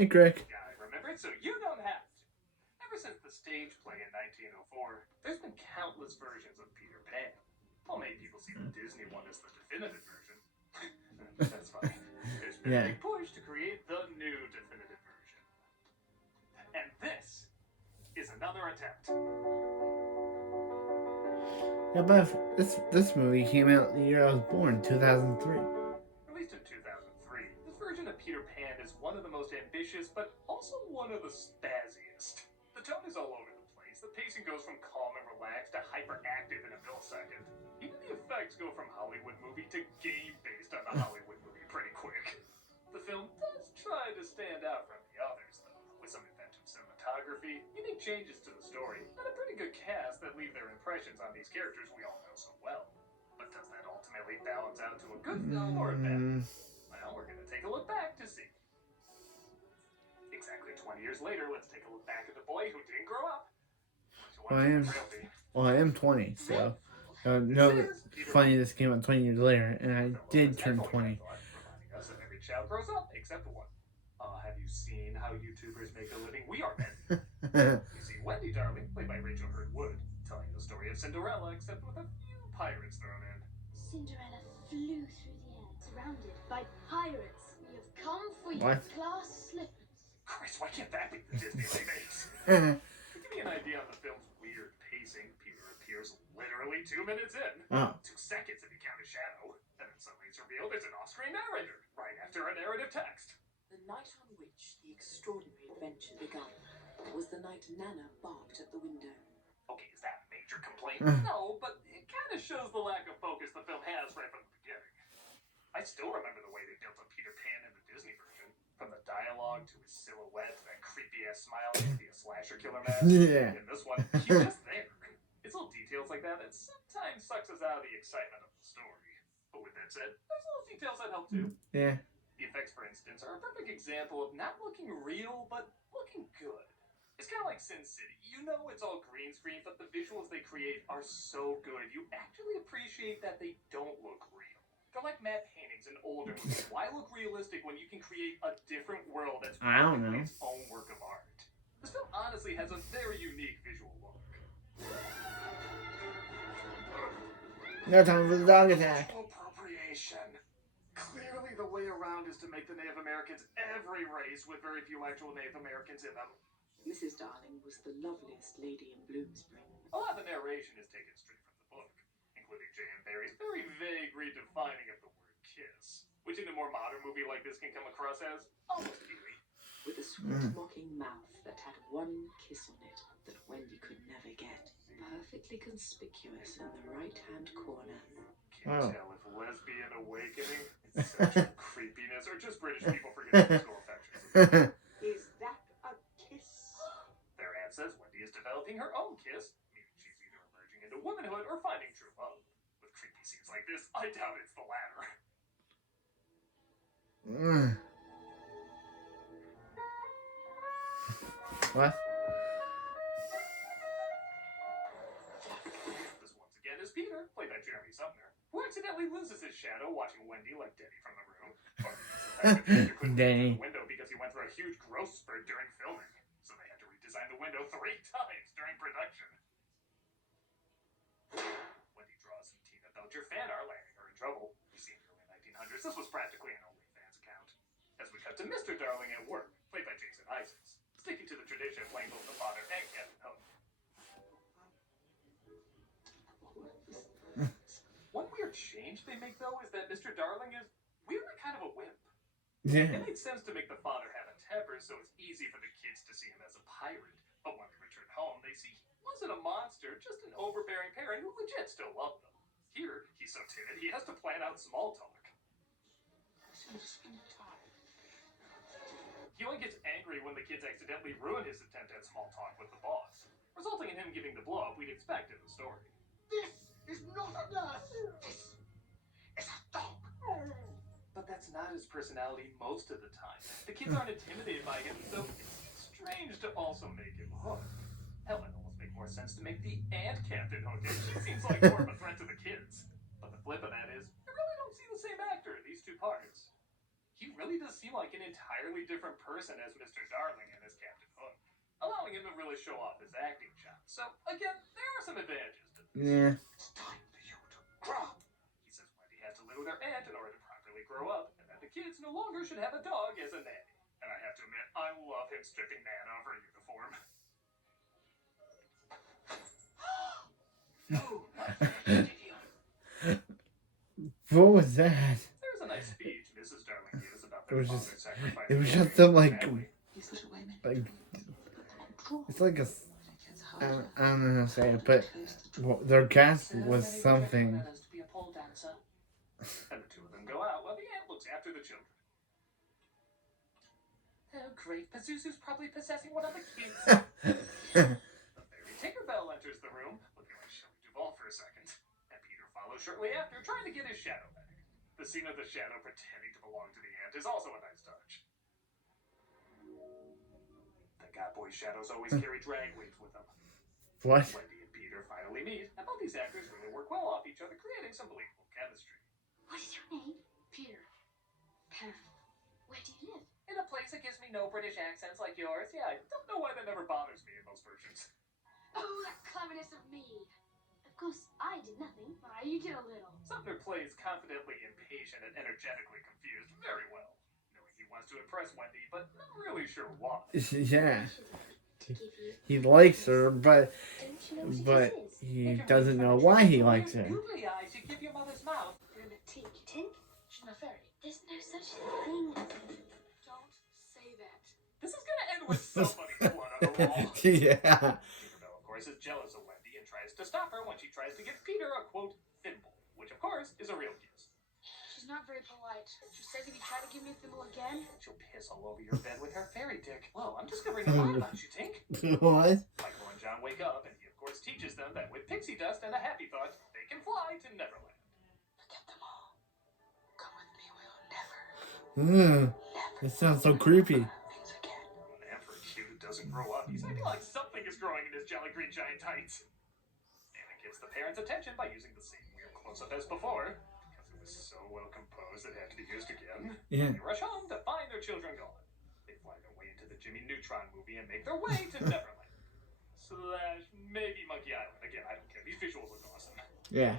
Hey, Greg. Guy, remember it? So you don't have to. Ever since the stage play in 1904, there's been countless versions of Peter Pan. Well, many people see the Disney one as the definitive version. That's funny. There's been a Yeah. big push to create the new definitive version. And this is another attempt. Yeah, but this movie came out the year I was born, 2003. Released in 2003, this version of Peter Pan is one of the most ambitious, but also one of the spazziest. The tone is all over the place. The pacing goes from calm and relaxed to hyperactive in a millisecond. Even the effects go from Hollywood movie to game based on the Hollywood movie pretty quick. The film does try to stand out from the others, though, with some inventive cinematography, unique changes to the story, and a pretty good cast that leave their impressions on these characters we all know so well. But does that ultimately balance out to a good film or a bad? Well, we're going to take a look back to see. Exactly 20 years later, let's take a look back at the boy who didn't grow up. I am 20, so no, funny this came out 20 years later, and I did turn 20. Reminding us that every child grows up except one. Have you seen how YouTubers make a living? We are men. You see Wendy, darling, played by Rachel Hurd Wood, telling the story of Cinderella, except with a few pirates thrown in. Cinderella flew through the air, surrounded by pirates. We have come for your What? glass slippers. Christ, why can't that be the Disney remakes? To give you an idea on the film's weird pacing, Peter appears literally 2 minutes in. Oh. 2 seconds if you count his shadow. And then suddenly it's revealed there's an off-screen narrator, right after a narrative text. The night on which the extraordinary adventure began was the night Nana barked at the window. Okay, is that a major complaint? No, but it kind of shows the lack of focus the film has right from the beginning. I still remember the way they built up Peter Pan in the Disney version. From the dialogue to his silhouette to that creepy-ass smile to be a slasher killer mask. Yeah. In this one, he's just there. It's little details like that that sometimes sucks us out of the excitement of the story. But with that said, there's little details that help too. Yeah. The effects, for instance, are a perfect example of not looking real, but looking good. It's kind of like Sin City. You know it's all green screen, but the visuals they create are so good, you actually appreciate that they don't look real. They're like matte paintings in older movies. Why look realistic when you can create a different world that's practically its own work of art? This film honestly has a very unique visual look. No time for the dog attack. Appropriation. Clearly the way around is to make the Native Americans every race with very few actual Native Americans in them. Mrs. Darling was the loveliest lady in Bloomsbury. A lot of the narration is taken straight from the book, including J.M. Barrie's very vague redefining of the word kiss, which in a more modern movie like this can come across as almost beauty. With a sweet mocking mouth that had one kiss on it that Wendy could never get. Perfectly conspicuous in the right-hand corner. Can't tell if lesbian awakening is sexual creepiness or just British people forgetting physical affections. Is that a kiss? Their aunt says Wendy is developing her own kiss, meaning she's either emerging into womanhood or finding true love. With creepy scenes like this, I doubt it's the latter. What? This once again is Peter, played by Jeremy Sumner, who accidentally loses his shadow watching Wendy like Denny from the room. Or Peter couldn't Danny. the window because he went through a huge growth spurt during filming, so they had to redesign the window 3 times during production. Wendy draws some Tina Belcher fan art landing her in trouble. You see, in the early 1900s, this was practically an OnlyFans account. As we cut to Mr. Darling at work, played by Jason Isaacs, sticking to the tradition of playing both the father and Captain Hook. One weird change they make, though, is that Mr. Darling is weirdly kind of a wimp. Yeah. It made sense to make the father have a temper so it's easy for the kids to see him as a pirate. But when they return home, they see he wasn't a monster, just an overbearing parent who legit still loved them. Here, he's so timid he has to plan out small talk. He only gets angry when the kids accidentally ruin his attempt at small talk with the boss, resulting in him giving the blow-up we'd expect in the story. This is not a nurse. This is a dog. But that's not his personality most of the time. The kids aren't intimidated by him, so it's strange to also make him Hook. Hell, it almost make more sense to make the aunt Captain Hook, and she seems like more of a threat to the kids. But the flip of that is, I really don't see the same actor in these two parts. He really does seem like like an entirely different person as Mr. Darling and as Captain Hook, allowing him to really show off his acting chops. So, again, there are some advantages to this. Yeah. It's time for you to grow up. He says Wendy has to live with her aunt in order to properly grow up, and that the kids no longer should have a dog as a nanny. And I have to admit, I love him stripping Nan of her uniform. No, idiot. What was that? There's a nice speech Mrs. Darling gave us about It their was father's just. sacrifice. It was for just the some like. family. These little women. Like. Draw. It's like a. It gets harder. I don't know how to say it, but Close the draw. well, their gasp So was many something. reject Letters to be a pole dancer. And the two of them go out while the aunt looks after the children. Oh, great. Pazuzu's probably possessing one of the kids. Mary Tinkerbell enters the room, looking like Shelley Duvall for a second. And Peter follows shortly after, trying to get his shadow back. The scene of the shadow pretending to belong to the aunt is also a nice touch. The God Boy shadows always carry drag weights with them. What? Wendy and Peter finally meet, and both these actors really work well off each other, creating some believable chemistry. What is your name? Peter. Pan. Where do you live? In a place that gives me no British accents like yours, yeah, I don't know why that never bothers me in most versions. Oh, that cleverness of me. Of course, I did nothing. Why, you did a little. Sumner plays confidently impatient and energetically confused very well, knowing he wants to impress Wendy, but not really sure why. Yeah. To give you. He likes her, but Don't you know what this is? he doesn't know why he likes her. Googly eyes, you give your mother's mouth. You're a tink. Tink? She's not fairy. There's no such thing. Don't say that. This is gonna end with somebody's blood on the wall. Yeah. Tinkerbell, of course, is jealous of Wendy and tries to stop her when she tries to give Peter a, quote, thimble, which, of course, is a real kiss. She's not very polite. She says if you try to give me a thimble again, She'll piss all over your bed with her fairy dick. Whoa, I'm discovering a lot about you, Tink. What? Michael and John wake up, and he, of course, teaches them that with pixie dust and a happy thought, they can fly to Neverland. Forget them all. Come with me, we'll never, It sounds so creepy. things again. And for a kid who doesn't grow up, he's acting like something is growing in his jelly green giant tights. And it gets the parents' attention by using the same weird close-up as before, because it was so well composed it had to be used again. Yeah. They rush home to find their children gone. They fly their way into the Jimmy Neutron movie and make their way to Neverland. / maybe Monkey Island. Again, I don't care. These visuals look awesome. Yeah.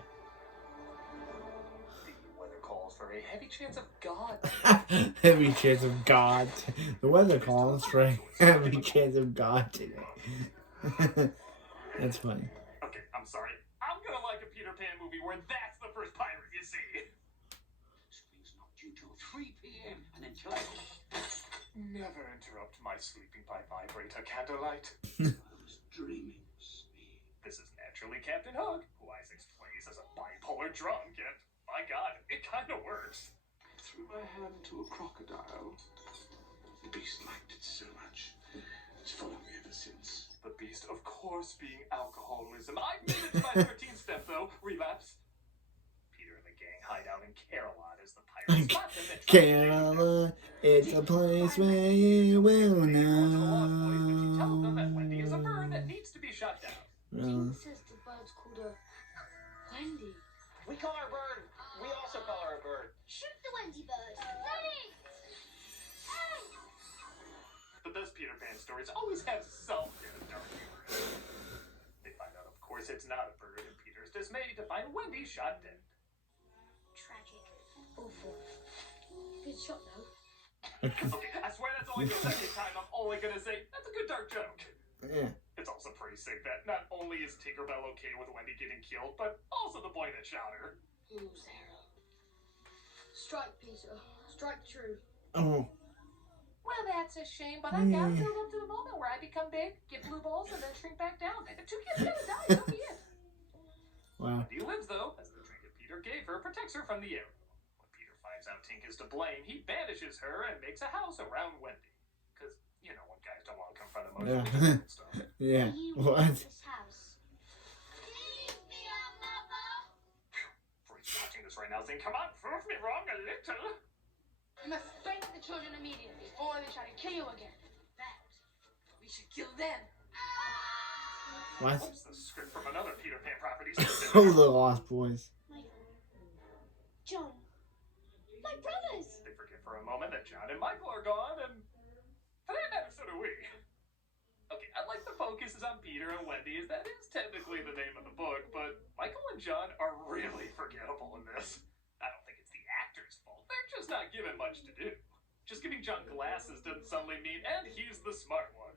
The weather calls for a heavy chance of God. Heavy chance of God. The weather calls for a heavy chance of God today. That's funny. Okay, I'm sorry. I'm gonna like a Peter Pan movie where that's the first pirate you see. Screen's not due till 3 p.m. and until Never interrupt my sleeping by vibrator candlelight. I was dreaming of speed. This is naturally Captain Hook, who Isaac plays as a bipolar drunk, and my god, it kinda works. I threw my hand to a crocodile. The beast liked it so much. It's followed me ever since. The beast, of course, being alcoholism. I made it to my 13th step, though. Relapse. Peter and the gang hide out in Carolot as the pirates spot them and try to take them down. Carolina, it's a place where you will They go to the Lost Boys, but she tells them that know. Wendy is a bird that needs to be shot down. Tink says the bird's called a Wendy. We call her a bird. We also call her a bird. Shoot the Wendy bird. Ready! The best Peter Pan stories always have some kind of dark humor. They find out, of course, it's not a bird, and Peter's dismayed to find Wendy shot dead. Tragic. Awful. Good shot though. Okay, I swear that's only the second time I'm only gonna say that's a good dark joke. Yeah. It's also pretty sick that not only is Tinkerbell okay with Wendy getting killed, but also the boy that shot her. Who's there? Strike, Peter. Strike true. Oh. Well, that's a shame, but I gotta build up to the moment where I become big, get blue balls, and then shrink back down. And the 2 kids gotta die, that'll be it. Wow. Wendy lives, though, as the trinket Peter gave her protects her from the arrow. When Peter finds out Tink is to blame, he banishes her and makes a house around Wendy. Because, you know, when guys don't want to confront emotions Yeah. and stuff. Yeah. You What? want this house. Leave me alone. Freeze watching this right now saying, come on, prove me wrong a little. You must spank the children immediately before they try to kill you again. That. We should kill them. What? What's the script from another Peter Pan property? Oh, the Lost Boys. Michael. John. My brothers. They forget for for a moment that John and Michael are gone, and for that matter, so do we. Okay, I like the focus is on Peter and Wendy, as that is technically the name of the book, but Michael and John are really forgettable in this. I don't think it's the actor's fault. They're just not given much to do. Just giving John glasses doesn't suddenly mean, and he's the smart one.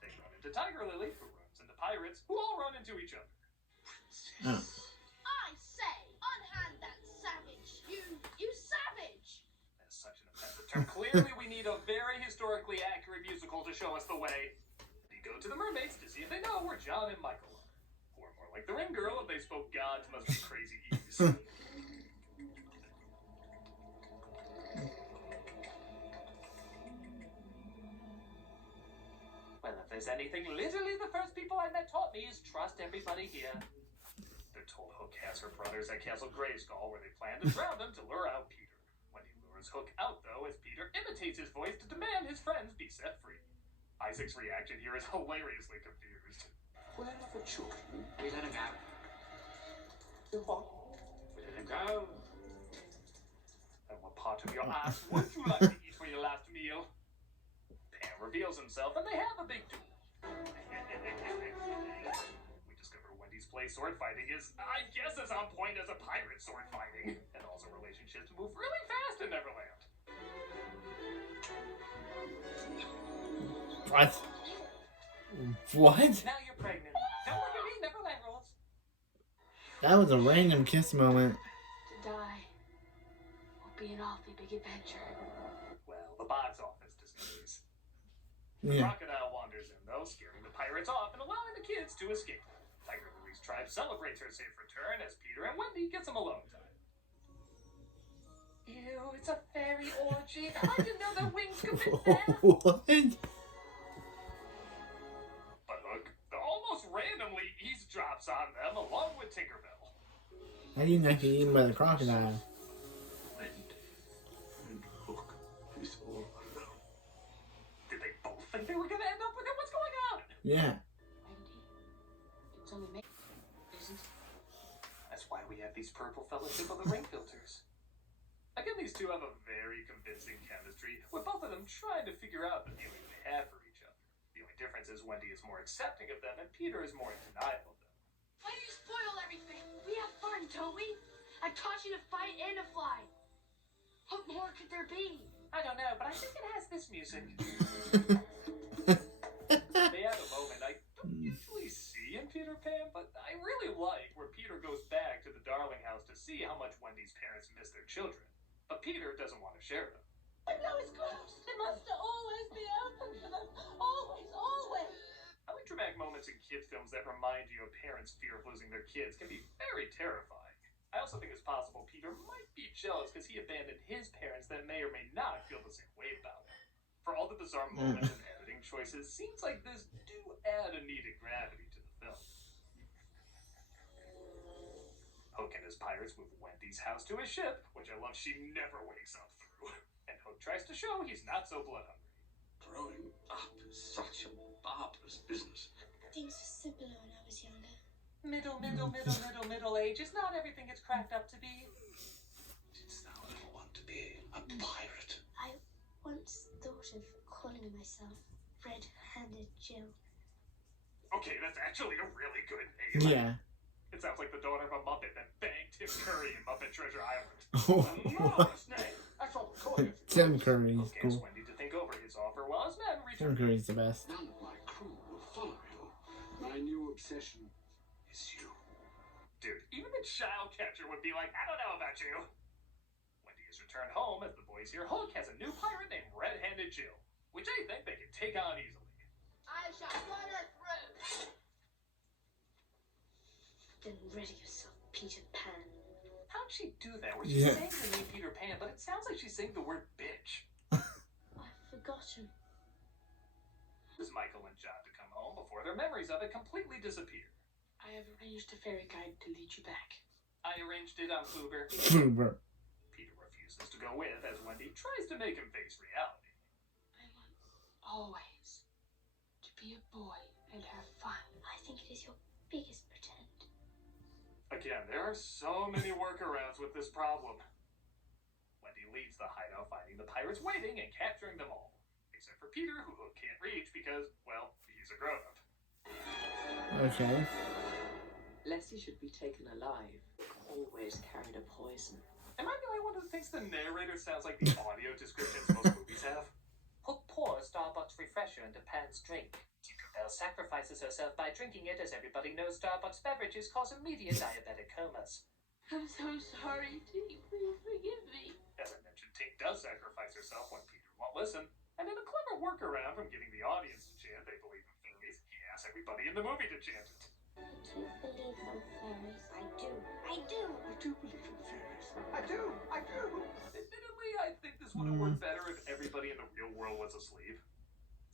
They run into Tiger Lily, who runs into pirates, who all run into each other. Oh. I say, unhand that savage. You savage. That's such an offensive term. Clearly, we need a very historically accurate musical to show us the way. You go to the mermaids to see if they know where John and Michael are. Or more like the ring girl, if they spoke God's must be crazy ease. Well, if there's anything literally the first people I met taught me is trust everybody here. They're told Hook has her brothers at Castle Grayskull, where they plan to drown them to lure out Peter. When he lures Hook out, though, as Peter imitates his voice to demand his friends be set free. Isaac's reaction here is hilariously confused. Where are the children? We let him go. The what? We let him go. And what part of your ass would you like to eat for your last meal? Pam reveals himself, and they have a big duel. We discover Wendy's play sword fighting is, I guess, as on point as a pirate sword fighting. And also relationships move really fast in Neverland. What? What? Now you're pregnant. Don't look at me, Neverland rules. That was a random kiss moment. To die will be an awfully big adventure. Well, the box office disagrees. Yeah. Crocodile wanders in, though, scaring the pirates off and allowing the kids to escape. Tiger Lily's tribe celebrates her safe return as Peter and Wendy get some alone time. Ew, it's a fairy orgy. I didn't know their wings could fit there. What? But Hook almost randomly eavesdrops on them along with Tinkerbell. I didn't have to eat by the crocodile. Wendy and Hook is all alone. Did they both think they were going to end up with it? What's going on? Yeah. Wendy, it's only me, isn't it? That's why we have these purple fellowship of the ring filters. Again, these two have a very convincing chemistry, with both of them trying to figure out the feelings they have for each other. The only difference is Wendy is more accepting of them, and Peter is more in denial of them. Why do you spoil everything? We have fun, don't we? I taught you to fight and to fly. What more could there be? I don't know, but I think it has this music. They have a moment I don't usually see in Peter Pan, but I really like where Peter goes back to the Darling house to see how much Wendy's parents miss their children. But Peter doesn't want to share them. I know it's close. It must always be open for them. Always, always. I like dramatic moments in kid films that remind you of parents' fear of losing their kids can be very terrifying. I also think it's possible Peter might be jealous because he abandoned his parents that may or may not feel the same way about him. For all the bizarre moments and editing choices, seems like this do add a needed gravity to the film. Hook and his pirates move Wendy's house to his ship, which I love she never wakes up through. And Hook tries to show he's not so blood hungry. Growing up is such a barbarous business. Things were simpler when I was younger. Middle age. It's not everything it's cracked up to be. Didst thou ever want to be a pirate? I once thought of calling myself Red-Handed Jill. Okay, that's actually a really good name. Yeah. It sounds like the daughter of a Muppet that banged Tim Curry in Muppet Treasure Island. Marvelous name. That's what we call it. Tim Curry is Hook asks cool. Wendy to think over his offer while his men Tim return. Curry's the best. None of my crew will follow you. My new obsession is you. Dude, even the child catcher would be like, I don't know about you. Wendy is returned home as the boys hear Hook has a new pirate named Red-Handed Jill, which they think they can take on easily. I shall run her through. Then ready yourself, Peter Pan. How'd she do that? Where she's Yeah. saying the name Peter Pan, but it sounds like she's saying the word bitch. I've forgotten. As Michael and John to come home before their memories of it completely disappear. I have arranged a fairy guide to lead you back. I arranged it on Kluber. Super. Peter refuses to go with as Wendy tries to make him face reality. I want always to be a boy and have fun. I think it is your biggest pretend. Again, there are so many workarounds with this problem. leaves the hideout, finding the pirates waiting and capturing them all. Except for Peter, who Hook can't reach because, well, he's a grown-up. Okay. Lest he should be taken alive, always carried a poison. Am I the only one who thinks the narrator sounds like the audio descriptions most movies have? Hook pours Starbucks refresher into Pan's drink. Tinkerbell sacrifices herself by drinking it, as everybody knows Starbucks beverages cause immediate diabetic comas. I'm so sorry, Tink. Please forgive me. As I mentioned, Tink does sacrifice herself when Peter won't listen, and in a clever workaround from getting the audience to chant they believe in fairies, he asks everybody in the movie to chant it. I do believe in fairies. I do. I do. I do believe in fairies. I do. I do. Admittedly, I think this would have worked better if everybody in the real world was asleep.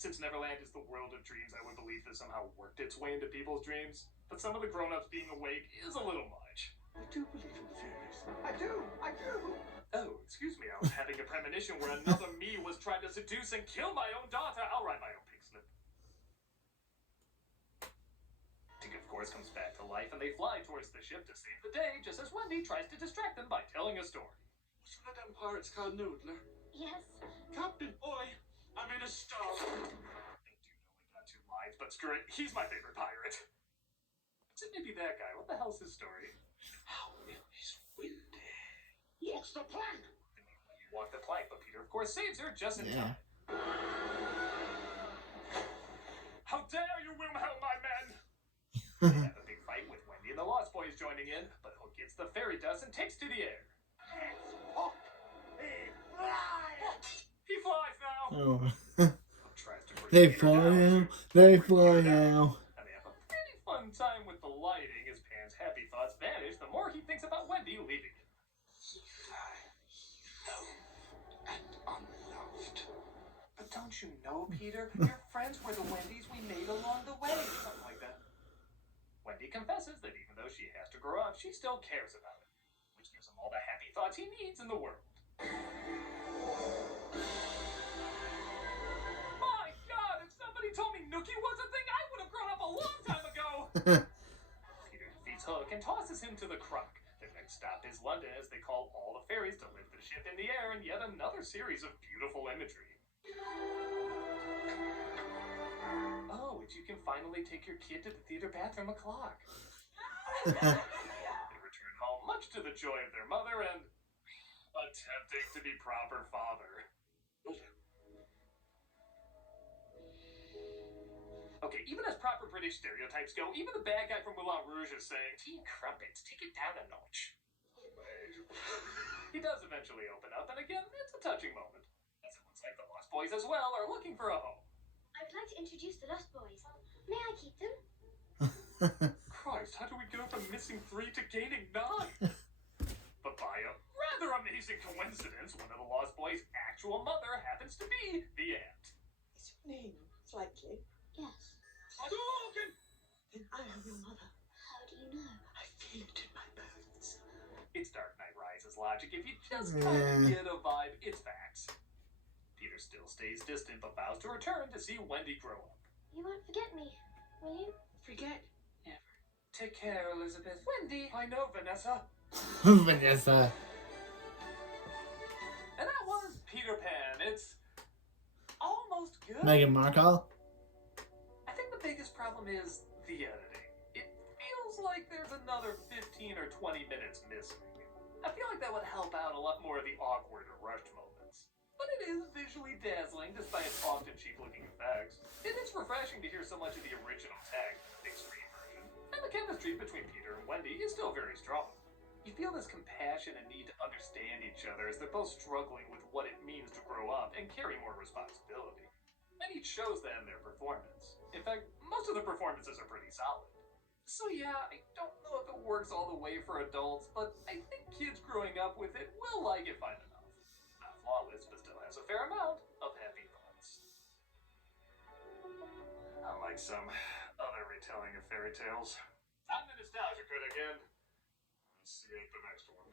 Since Neverland is the world of dreams, I would believe this somehow worked its way into people's dreams. But some of the grown-ups being awake is a little much. I do believe in fairies. I do. I do. Oh, excuse me, I was having a premonition where another me was trying to seduce and kill my own daughter. I'll write my own pink slip. Tink, of course, comes back to life, and they fly towards the ship to save the day, just as Wendy tries to distract them by telling a story. Was one of them pirates called Noodler? Yes. Captain, boy, I'm in a storm. They do only got 2 lines, but screw it, he's my favorite pirate. Except maybe that guy. What the hell's his story? How is Wendy? Walks the plank. You walk the plank, but Peter, of course, saves her just in time. How dare you, Wilhelm, my men! They have a big fight with Wendy and the Lost Boys joining in, but Hook gets the fairy dust and takes to the air. Hook. He flies. He flies now! Oh. Hook tries to bring They Peter fly down. now. They fly now. And they have a pretty fun time with the lighting as Pan's happy thoughts vanish the more he thinks about Wendy leaving him. He flies alone and unloved. But don't you know, Peter? Your friends were the Wendys we made along the way. Something like that. Wendy confesses that even though she has to grow up, she still cares about him, which gives him all the happy thoughts he needs in the world. My God, if somebody told me Nookie was a thing, I would have grown up a long time ago! Peter defeats Hook and tosses him to the Croc. Their next stop is London as they call all the fairies to lift the ship in the air in yet another series of beautiful imagery. Oh, and you can finally take your kid to the theater bathroom o'clock. They return home, much to the joy of their mother and attempting to be proper father. Okay, even as proper British stereotypes go, even the bad guy from Moulin Rouge is saying, "Tea crumpets, take it down a notch." He does eventually open up, and again, it's a touching moment. As it looks like the Lost Boys as well are looking for a home. I'd like to introduce the Lost Boys. May I keep them? Christ, how do we go from missing 3 to gaining 9? But by a rather amazing coincidence, one of the Lost Boys' actual mother happens to be the aunt. Is your name Slightly? Yes. Hadouken! Then I am your mother. How do you know? I feel it in my bones. It's Dark Knight Rises logic. If you just kind of get a vibe, it's facts. Peter still stays distant, but vows to return to see Wendy grow up. You won't forget me, will you? Forget? Never. Take care, Elizabeth. Wendy! I know, Vanessa. Vanessa. And that was Peter Pan. It's almost good. Meghan Markle. I think the biggest problem is the editing. It feels like there's another 15 or 20 minutes missing. I feel like that would help out a lot more of the awkward or rushed moments. But it is visually dazzling despite its often cheap-looking effects. It is refreshing to hear so much of the original text, the extreme version. And the chemistry between Peter and Wendy is still very strong. You feel this compassion and need to understand each other as they're both struggling with what it means to grow up and carry more responsibility. And each shows that in their performance. In fact, most of the performances are pretty solid. So yeah, I don't know if it works all the way for adults, but I think kids growing up with it will like it fine enough. Not flawless, but still has a fair amount of happy thoughts. Unlike some other retelling of fairy tales. I'm the Nostalgia Critic, and see you at the next one.